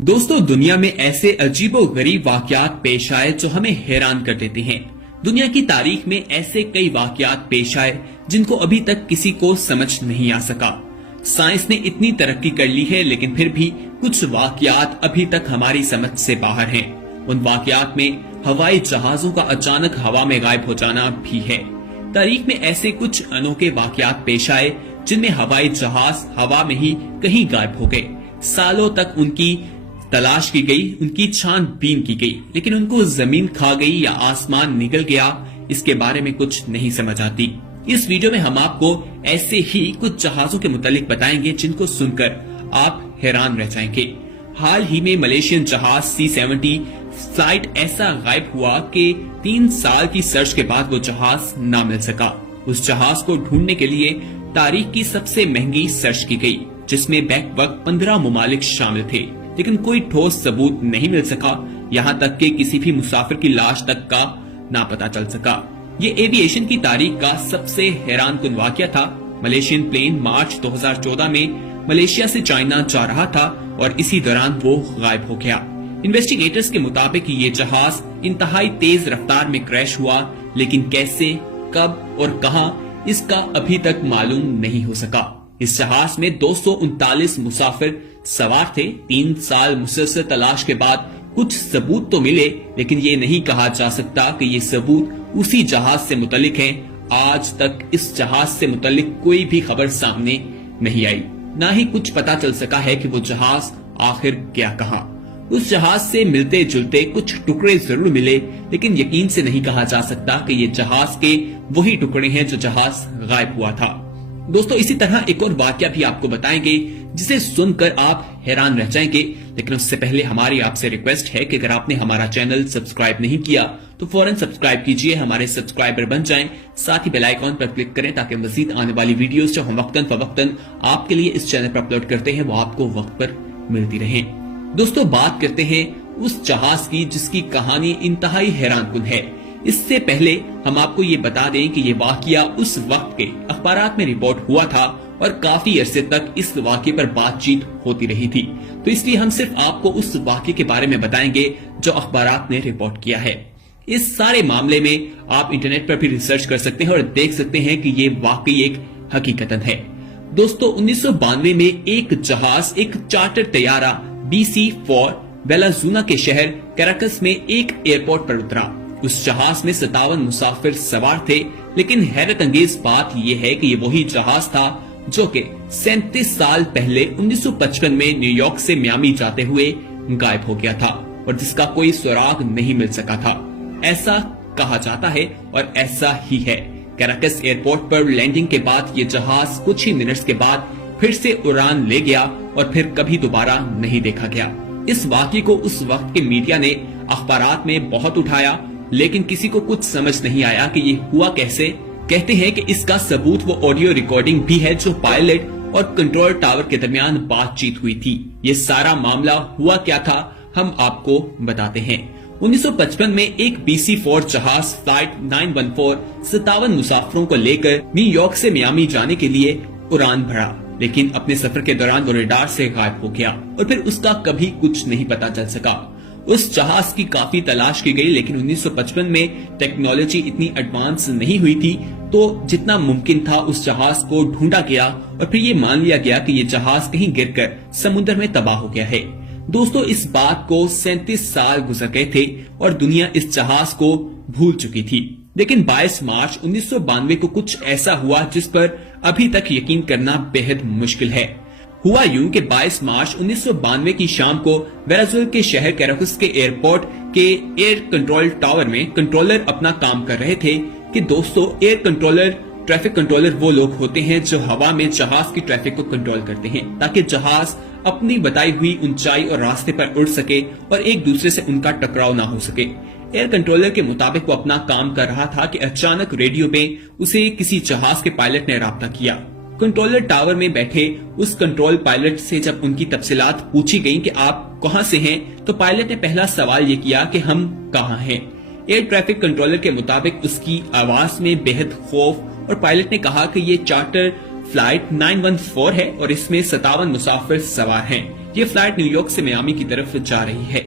दोस्तों, दुनिया में ऐसे अजीबो गरीब वाकयात पेश आए जो हमें हैरान कर देते हैं। दुनिया की तारीख में ऐसे कई वाकयात पेश आए जिनको अभी तक किसी को समझ नहीं आ सका। साइंस ने इतनी तरक्की कर ली है, लेकिन फिर भी कुछ वाकयात अभी तक हमारी समझ से बाहर हैं। उन वाकयात में हवाई जहाजों का अचानक हवा में गायब हो जाना भी है। तारीख में ऐसे कुछ अनोखे वाकयात पेश आए जिनमें हवाई जहाज हवा में ही कहीं गायब हो गए। सालों तक उनकी तलाश की गई, उनकी छानबीन की गई, लेकिन उनको जमीन खा गई या आसमान निगल गया, इसके बारे में कुछ नहीं समझ आती। इस वीडियो में हम आपको ऐसे ही कुछ जहाजों के मुतालिक बताएंगे जिनको सुनकर आप हैरान रह जाएंगे। हाल ही में मलेशियन जहाज C-70 फ्लाइट ऐसा गायब हुआ कि 3 साल की सर्च के बाद वो जहाज ना मिल सका। उस जहाज को ढूंढने के लिए तारीख की सबसे महंगी सर्च की गई, जिसमें बैक वक्त 15 मुमालिक शामिल थे, लेकिन कोई ठोस सबूत नहीं मिल सका। यहाँ तक कि किसी भी मुसाफिर की लाश तक का ना पता चल सका। ये एविएशन की तारीख का सबसे हैरान कुन वाकया था। मलेशियन प्लेन मार्च 2014 में मलेशिया से चाइना जा रहा था और इसी दौरान वो गायब हो गया। इन्वेस्टिगेटर्स के मुताबिक ये जहाज इंतहाई तेज रफ्तार में क्रैश हुआ, लेकिन कैसे, कब और कहां, इसका अभी तक मालूम नहीं हो सका। इस जहाज में 239 मुसाफिर सवार थे। 3 साल मुसलसल तलाश के बाद कुछ सबूत तो मिले, लेकिन ये नहीं कहा जा सकता कि ये सबूत उसी जहाज से मुतल्लिक हैं। आज तक इस जहाज से मुतल्लिक कोई भी खबर सामने नहीं आई, ना ही कुछ पता चल सका है कि वो जहाज आखिर गया कहां। उस जहाज से मिलते जुलते कुछ टुकड़े जरूर मिले, लेकिन यकीन से नहीं कहा जा सकता कि ये जहाज के वही टुकड़े हैं जो जहाज गायब हुआ था। दोस्तों, इसी तरह एक और वाकया भी आपको बताएंगे जिसे सुनकर आप हैरान रह जाएंगे, लेकिन उससे पहले हमारी आपसे रिक्वेस्ट है कि अगर आपने हमारा चैनल सब्सक्राइब नहीं किया तो फौरन सब्सक्राइब कीजिए, हमारे सब्सक्राइबर बन जाएं। साथ ही बेल आइकॉन पर क्लिक करें ताकि मजीद आने वाली वीडियोस जो हम वक्तन फवक्तन आपके लिए इस चैनल पर अपलोड करते हैं वो आपको वक्त पर मिलती रहे। दोस्तों, बात करते हैं उस जहाज की जिसकी कहानी इंतहाई हैरानकुन है। इससे पहले हम आपको ये बता दें कि ये वाकया उस वक्त के अखबारात में रिपोर्ट हुआ था और काफी अरसे तक इस वाकये पर बातचीत होती रही थी, तो इसलिए हम सिर्फ आपको उस वाकये के बारे में बताएंगे जो अखबारात ने रिपोर्ट किया है। इस सारे मामले में आप इंटरनेट पर भी रिसर्च कर सकते हैं और देख सकते हैं कि ये वाकई एक हकीकतन है। दोस्तों, 1992 में एक जहाज, एक चार्टर तैयारा BC-4 वेलाजुना के शहर कैराकस में एक एयरपोर्ट पर उतरा। उस जहाज में 57 मुसाफिर सवार थे, लेकिन हैरत अंगेज बात यह है कि ये वही जहाज था जो कि 37 साल पहले 1955 में न्यूयॉर्क से मियामी जाते हुए गायब हो गया था और जिसका कोई सुराग नहीं मिल सका था। ऐसा कहा जाता है और ऐसा ही है। कैराकस एयरपोर्ट पर लैंडिंग के बाद ये जहाज कुछ ही मिनट्स के बाद फिर से उड़ान ले गया और फिर कभी दोबारा नहीं देखा गया। इस वाकये को उस वक्त के मीडिया ने अखबारात में बहुत उठाया, लेकिन किसी को कुछ समझ नहीं आया कि ये हुआ कैसे। कहते हैं कि इसका सबूत वो ऑडियो रिकॉर्डिंग भी है जो पायलट और कंट्रोल टावर के दरमियान बातचीत हुई थी। ये सारा मामला हुआ क्या था, हम आपको बताते हैं। 1955 में एक BC-4 जहाज फ्लाइट 914 57 मुसाफिरों को लेकर न्यूयॉर्क से मियामी जाने के लिए उड़ान भरा, लेकिन अपने सफर के दौरान वो रडार से गायब हो गया और फिर उसका कभी कुछ नहीं पता चल सका। उस जहाज की काफी तलाश की गई, लेकिन 1955 में टेक्नोलॉजी इतनी एडवांस नहीं हुई थी, तो जितना मुमकिन था उस जहाज को ढूंढा गया और फिर ये मान लिया गया कि ये जहाज कहीं गिरकर समुद्र में तबाह हो गया है। दोस्तों, इस बात को 37 साल गुजर गए थे और दुनिया इस जहाज को भूल चुकी थी, लेकिन 22 मार्च 1992 को कुछ ऐसा हुआ जिस पर अभी तक यकीन करना बेहद मुश्किल है। हुआ यूं कि 22 मार्च 1992 की शाम को वेराजुल के शहर कैराकस के एयरपोर्ट के एयर कंट्रोल टावर में कंट्रोलर अपना काम कर रहे थे कि दोस्तों, एयर कंट्रोलर, ट्रैफिक कंट्रोलर वो लोग होते हैं जो हवा में जहाज की ट्रैफिक को कंट्रोल करते हैं ताकि जहाज अपनी बताई हुई ऊंचाई और रास्ते पर उड़ सके और एक दूसरे से उनका टकराव ना हो सके। एयर कंट्रोलर के मुताबिक वो अपना काम कर रहा था कि अचानक रेडियो में उसे किसी जहाज के पायलट ने राब्ता किया। कंट्रोलर टावर में बैठे उस कंट्रोल पायलट से जब उनकी तफसीलात पूछी गई कि आप कहां से हैं, तो पायलट ने पहला सवाल ये किया कि हम कहां हैं। एयर ट्रैफिक कंट्रोलर के मुताबिक उसकी आवाज में बेहद खौफ और पायलट ने कहा कि ये चार्टर फ्लाइट 914 है और इसमें 57 मुसाफिर सवार हैं। ये फ्लाइट न्यूयॉर्क से मियामी की तरफ जा रही है।